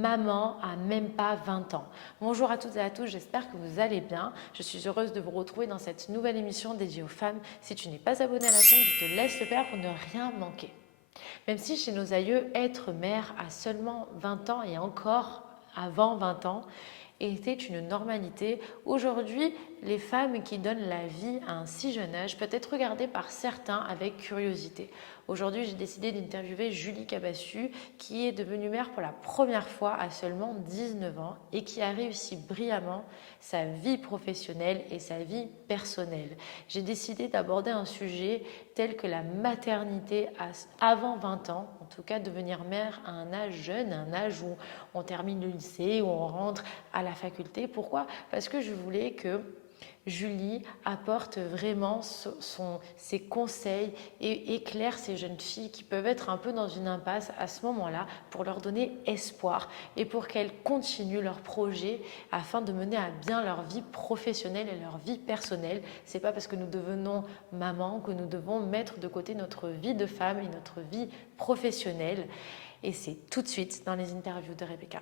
Maman à même pas 20 ans. Bonjour à toutes et à tous, j'espère que vous allez bien. Je suis heureuse de vous retrouver dans cette nouvelle émission dédiée aux femmes. Si tu n'es pas abonné à la chaîne, je te laisse le faire pour ne rien manquer. Même si chez nos aïeux, être mère à seulement 20 ans et encore avant 20 ans était une normalité, aujourd'hui, les femmes qui donnent la vie à un si jeune âge peut être regardées par certains avec curiosité. Aujourd'hui, j'ai décidé d'interviewer Julie Cabassu, qui est devenue mère pour la première fois à seulement 19 ans et qui a réussi brillamment sa vie professionnelle et sa vie personnelle. J'ai décidé d'aborder un sujet tel que la maternité avant 20 ans, en tout cas devenir mère à un âge jeune, un âge où on termine le lycée, où on rentre à la faculté. Pourquoi? Parce que je voulais que Julie apporte vraiment ses conseils et éclaire ces jeunes filles qui peuvent être un peu dans une impasse à ce moment-là pour leur donner espoir et pour qu'elles continuent leur projet afin de mener à bien leur vie professionnelle et leur vie personnelle. C'est pas parce que nous devenons maman que nous devons mettre de côté notre vie de femme et notre vie professionnelle. Et c'est tout de suite dans les interviews de Rebecca.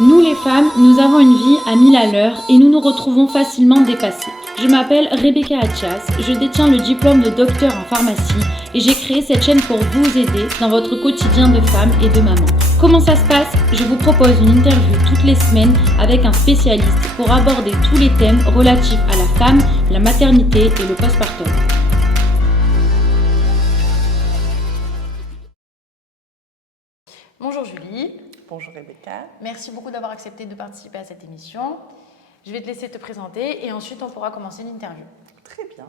Nous les femmes, nous avons une vie à 1000 à l'heure et nous nous retrouvons facilement dépassées. Je m'appelle Rebecca Attias, je détiens le diplôme de docteur en pharmacie et j'ai créé cette chaîne pour vous aider dans votre quotidien de femme et de maman. Comment ça se passe? Je vous propose une interview toutes les semaines avec un spécialiste pour aborder tous les thèmes relatifs à la femme, la maternité et le postpartum. Bonjour Julie. Bonjour Rebecca. Merci beaucoup d'avoir accepté de participer à cette émission. Je vais te laisser te présenter et ensuite on pourra commencer l'interview. Très bien.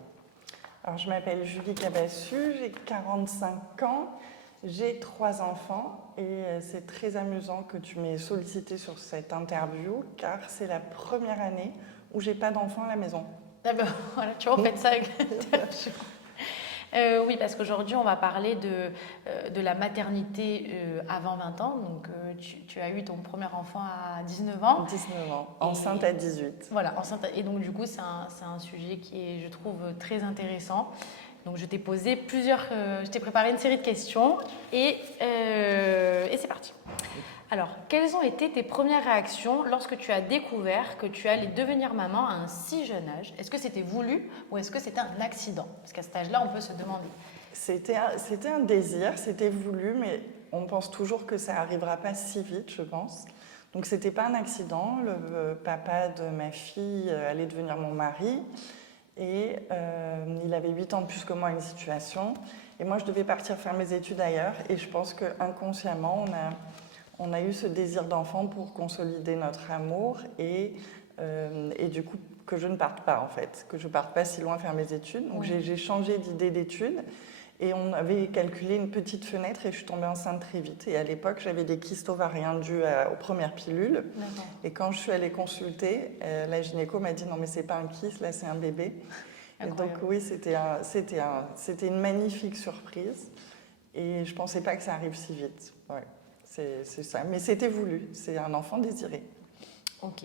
Alors je m'appelle Julie Cabassu, j'ai 45 ans, j'ai 3 enfants et c'est très amusant que tu m'aies sollicité sur cette interview car c'est la première année où j'ai pas d'enfants à la maison. D'abord, voilà, tu vois, on fait ça avec l'interview. Oui, parce qu'aujourd'hui, on va parler de la maternité avant 20 ans. Donc, tu as eu ton premier enfant à 19 ans. 19 ans, enceinte à 18. Voilà, enceinte. Et donc, du coup, c'est un sujet qui est, je trouve, très intéressant. Donc, je t'ai préparé une série de questions et c'est parti. Alors, quelles ont été tes premières réactions lorsque tu as découvert que tu allais devenir maman à un si jeune âge? Est-ce que c'était voulu ou est-ce que c'était un accident? Parce qu'à cet âge-là, on peut se demander. C'était un désir, c'était voulu, mais on pense toujours que ça n'arrivera pas si vite, je pense. Donc, c'était pas un accident. Le papa de ma fille allait devenir mon mari et il avait 8 ans de plus que moi à une situation. Et moi, je devais partir faire mes études ailleurs et je pense qu'inconsciemment, on a eu ce désir d'enfant pour consolider notre amour et du coup que je ne parte pas en fait, que je ne parte pas si loin faire mes études. Donc j'ai changé d'idée d'études et on avait calculé une petite fenêtre et je suis tombée enceinte très vite. Et à l'époque, j'avais des kystes ovariens dus aux premières pilules. D'accord. Et quand je suis allée consulter, la gynéco m'a dit non mais c'est pas un kyste, là c'est un bébé. Et donc oui, c'était une magnifique surprise et je pensais pas que ça arrive si vite. Ouais. C'est ça, mais c'était voulu, c'est un enfant désiré. Ok.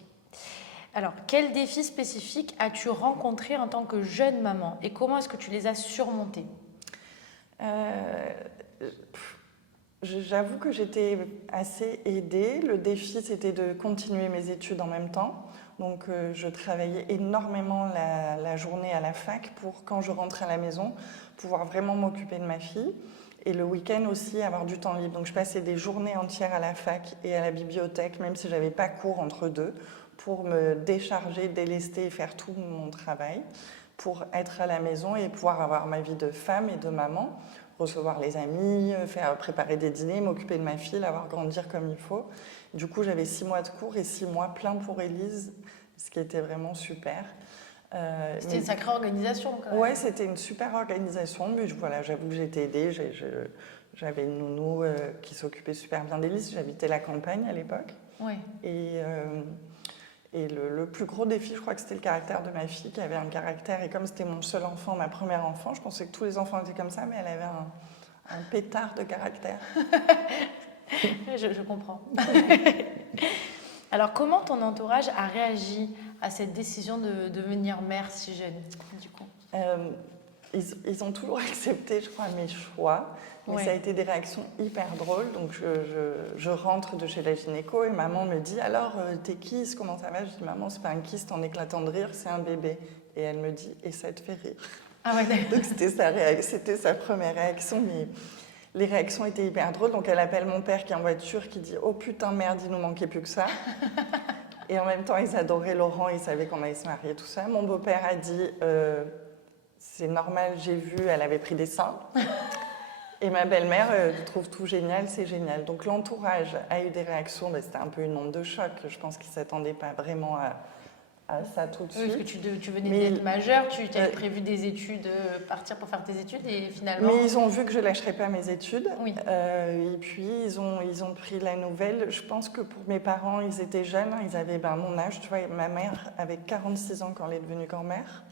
Alors, quels défis spécifiques as-tu rencontrés en tant que jeune maman et comment est-ce que tu les as surmontés? J'avoue que j'étais assez aidée. Le défi, c'était de continuer mes études en même temps. Donc, je travaillais énormément la journée à la fac pour, quand je rentrais à la maison, pouvoir vraiment m'occuper de ma fille. Et le week-end aussi, avoir du temps libre. Donc, je passais des journées entières à la fac et à la bibliothèque, même si je n'avais pas cours entre deux, pour me décharger, délester et faire tout mon travail, pour être à la maison et pouvoir avoir ma vie de femme et de maman, recevoir les amis, préparer des dîners, m'occuper de ma fille, la voir grandir comme il faut. Du coup, j'avais 6 mois de cours et 6 mois plein pour Élise, ce qui était vraiment super. C'était une sacrée organisation quand même. Ouais, c'était une super organisation, mais voilà, j'avoue que j'ai été aidée. J'avais une nounou qui s'occupait super bien d'Élise. J'habitais la campagne à l'époque. Ouais. Et le plus gros défi, je crois que c'était le caractère de ma fille, qui avait un caractère. Et comme c'était mon seul enfant, ma première enfant, je pensais que tous les enfants étaient comme ça, mais elle avait un pétard de caractère. Je comprends. Alors, comment ton entourage a réagi à cette décision de devenir mère si jeune, du coup? Ils ont toujours accepté, je crois, mes choix. Mais Ouais. ça a été des réactions hyper drôles. Donc je rentre de chez la gynéco et maman me dit alors tes kystes, comment ça va? Je dis maman, c'est pas un kyste en éclatant de rire, c'est un bébé. Et elle me dit et ça te fait rire. Ah ouais, d'accord. Donc c'était sa première réaction, mais les réactions étaient hyper drôles. Donc elle appelle mon père qui est en voiture, qui dit oh putain merde, il nous manquait plus que ça. Et en même temps, ils adoraient Laurent, ils savaient qu'on allait se marier, tout ça. Mon beau-père a dit c'est normal, j'ai vu, elle avait pris des seins. Et ma belle-mère trouve tout génial, c'est génial. Donc l'entourage a eu des réactions, mais c'était un peu une onde de choc. Je pense qu'ils ne s'attendaient pas vraiment à ça tout de Oui, parce suite. que tu venais Mais d'être majeure, tu avais prévu des études, partir pour faire tes études et finalement... Mais ils ont vu que je ne lâcherais pas mes études. Oui. Et puis ils ont pris la nouvelle. Je pense que pour mes parents, ils étaient jeunes, ils avaient mon âge. Tu vois, ma mère avait 46 ans quand elle est devenue grand-mère.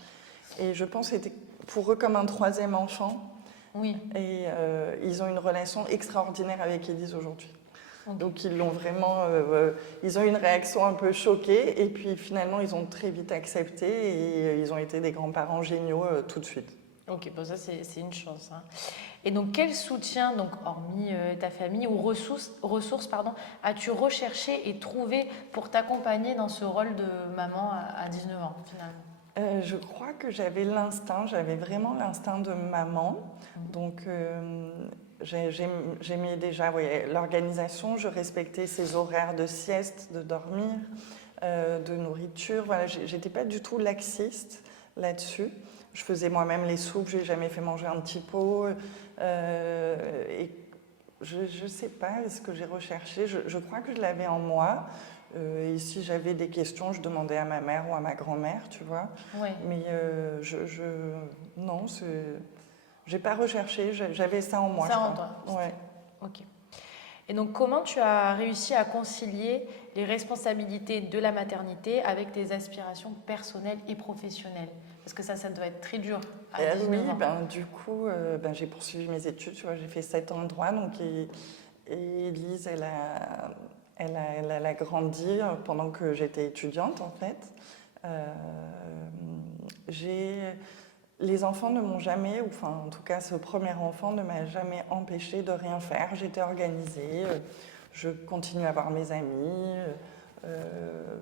Et je pense que c'était pour eux comme un troisième enfant. Oui. Et ils ont une relation extraordinaire avec Élise aujourd'hui. Okay. Donc ils l'ont vraiment, ils ont eu une réaction un peu choquée et puis finalement ils ont très vite accepté et ils ont été des grands-parents géniaux tout de suite. Ok, bon ça c'est une chance. Hein. Et donc quel soutien, donc hormis ta famille ou ressources pardon, as-tu recherché et trouvé pour t'accompagner dans ce rôle de maman à 19 ans finalement? Je crois que j'avais vraiment l'instinct de maman. Donc j'aimais déjà l'organisation, je respectais ses horaires de sieste, de dormir, de nourriture. Voilà, j'étais pas du tout laxiste là-dessus. Je faisais moi-même les soupes, j'ai jamais fait manger un petit pot. Et je sais pas ce que j'ai recherché. Je crois que je l'avais en moi. Et si j'avais des questions, je demandais à ma mère ou à ma grand-mère, tu vois. Ouais. Mais non, j'ai pas recherché, j'avais ça en moi. Ça en toi. Ouais. Ok. Et donc, comment tu as réussi à concilier les responsabilités de la maternité avec tes aspirations personnelles et professionnelles? Parce que ça doit être très dur à 19 ans. Du coup, j'ai poursuivi mes études, tu vois, j'ai fait 7 ans de droit, donc et Élise, elle a grandi pendant que j'étais étudiante, en fait. Les enfants ne m'ont jamais, enfin en tout cas ce premier enfant ne m'a jamais empêché de rien faire. J'étais organisée, je continue à voir mes amis,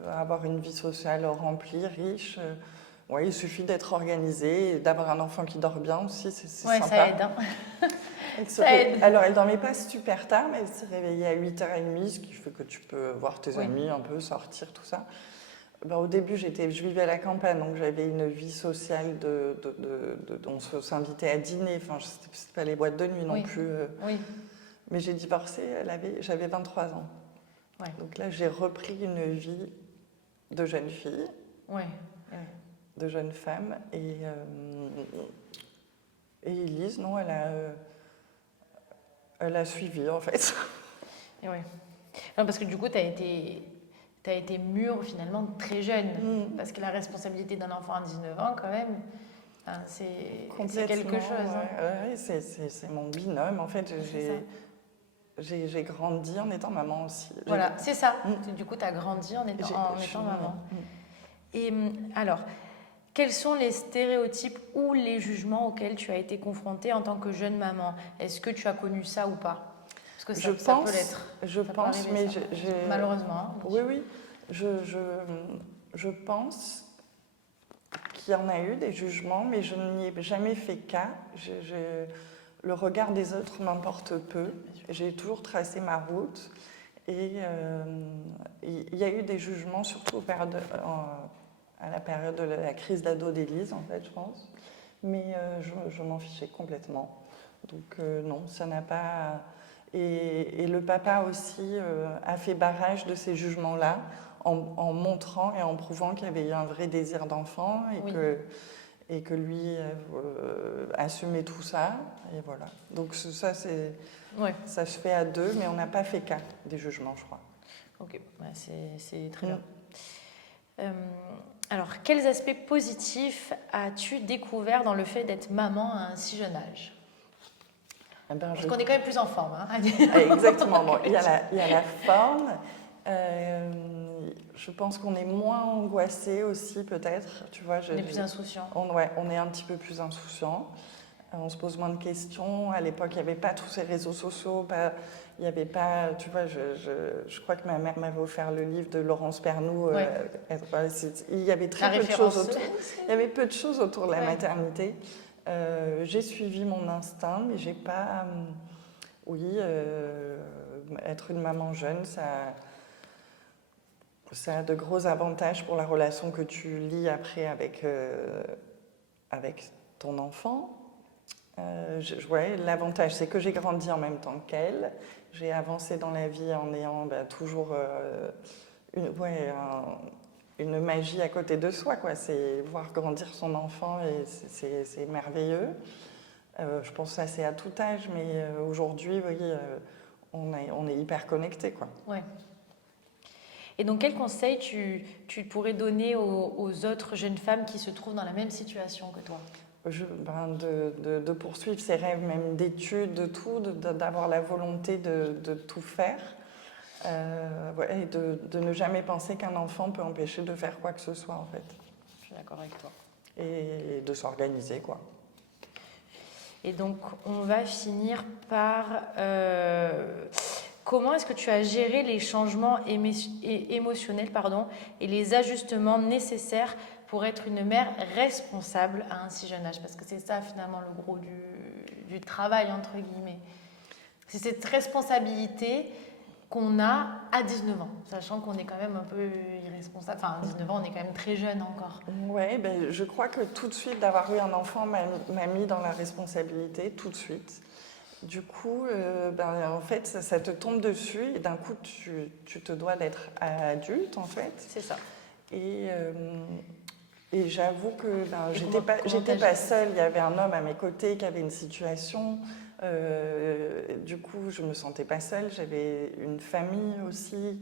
à avoir une vie sociale remplie, riche. Ouais, il suffit d'être organisé et d'avoir un enfant qui dort bien aussi, c'est sympa. Ça aide. Hein. Ça aide. Alors, elle ne dormait pas super tard, mais elle s'est réveillée à 8h30, ce qui fait que tu peux voir tes amis un peu, sortir, tout ça. Au début, je vivais à la campagne, donc j'avais une vie sociale on s'invitait à dîner. Enfin, c'était pas les boîtes de nuit non plus. Oui. Mais j'ai divorcé, j'avais 23 ans. Ouais. Donc là, j'ai repris une vie de jeune fille, de jeune femme. Et Élise, non, elle a suivi en fait. Et oui. Non, parce que du coup, tu as été mûre finalement très jeune, parce que la responsabilité d'un enfant à 19 ans, quand même, c'est quelque chose. Ouais, c'est mon binôme. En fait, j'ai grandi en étant maman aussi. Voilà, c'est ça. Du coup, tu as grandi en étant maman. Et alors, quels sont les stéréotypes ou les jugements auxquels tu as été confrontée en tant que jeune maman? Est-ce que tu as connu ça ou pas? Parce que ça peut l'être. Je pense, mais malheureusement. Hein, oui. Je pense qu'il y en a eu des jugements, mais je n'y ai jamais fait cas. Le regard des autres m'importe peu. J'ai toujours tracé ma route. Et il y a eu des jugements, surtout à la période de la crise d'ado d'Élise, en fait, je pense. Mais je m'en fichais complètement. Donc non, ça n'a pas... Et le papa aussi a fait barrage de ces jugements-là en montrant et en prouvant qu'il y avait eu un vrai désir d'enfant et que lui assumait tout ça. Et voilà. Donc ça, ça se fait à deux, mais on n'a pas fait cas des jugements, je crois. Ok, c'est très bien. Alors, quels aspects positifs as-tu découvert dans le fait d'être maman à un si jeune âge? Parce qu'on est quand même plus en forme. Hein. Exactement. Bon, il y a la forme. Je pense qu'on est moins angoissé aussi, peut-être. Tu vois, on est plus insouciant. On est un petit peu plus insouciant. On se pose moins de questions. À l'époque, il n'y avait pas tous ces réseaux sociaux. Il n'y avait pas, tu vois, je crois que ma mère m'avait offert le livre de Laurence Pernoud. Il y avait très peu de choses autour. Il y avait peu de choses autour de la maternité. J'ai suivi mon instinct, mais j'ai pas. Être une maman jeune, ça a de gros avantages pour la relation que tu lis après avec ton enfant. L'avantage, c'est que j'ai grandi en même temps qu'elle. J'ai avancé dans la vie en ayant toujours une magie à côté de soi, quoi. C'est voir grandir son enfant et c'est merveilleux. Je pense que ça, c'est à tout âge, mais aujourd'hui, on est hyper connectés, quoi. Ouais. Et donc, quel conseil tu pourrais donner aux autres jeunes femmes qui se trouvent dans la même situation que toi ? De poursuivre ses rêves, même d'études, de tout, d'avoir la volonté de tout faire. Et de ne jamais penser qu'un enfant peut empêcher de faire quoi que ce soit, en fait. Je suis d'accord avec toi. Et de s'organiser, quoi. Et donc, on va finir par... comment est-ce que tu as géré les changements émotionnels et les ajustements nécessaires pour être une mère responsable à un si jeune âge ? Parce que c'est ça, finalement, le gros du travail, entre guillemets. C'est cette responsabilité qu'on a à 19 ans, sachant qu'on est quand même un peu irresponsable. Enfin, à 19 ans, on est quand même très jeune encore. Oui, je crois que tout de suite, d'avoir eu un enfant m'a mis dans la responsabilité, tout de suite. Du coup, en fait, ça te tombe dessus et d'un coup, tu te dois d'être adulte, en fait. C'est ça. Et j'avoue que j'étais pas seule. Il y avait un homme à mes côtés qui avait une situation. Du coup, je me sentais pas seule. J'avais une famille aussi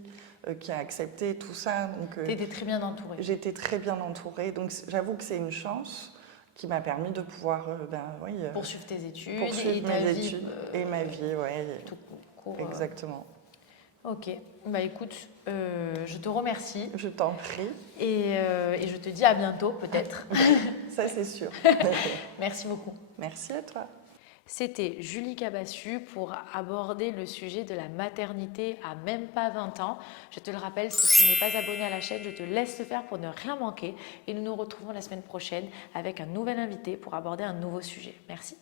qui a accepté tout ça. Tu étais très bien entourée. J'étais très bien entourée. Donc, j'avoue que c'est une chance qui m'a permis de pouvoir poursuivre tes études et ma vie, tout court. Exactement. Ok, écoute, je te remercie. Je t'en prie. Et je te dis à bientôt, peut-être. Ça, c'est sûr. Merci beaucoup. Merci à toi. C'était Julie Cabassu pour aborder le sujet de la maternité à même pas 20 ans. Je te le rappelle, si tu n'es pas abonné à la chaîne, je te laisse le faire pour ne rien manquer. Et nous nous retrouvons la semaine prochaine avec un nouvel invité pour aborder un nouveau sujet. Merci.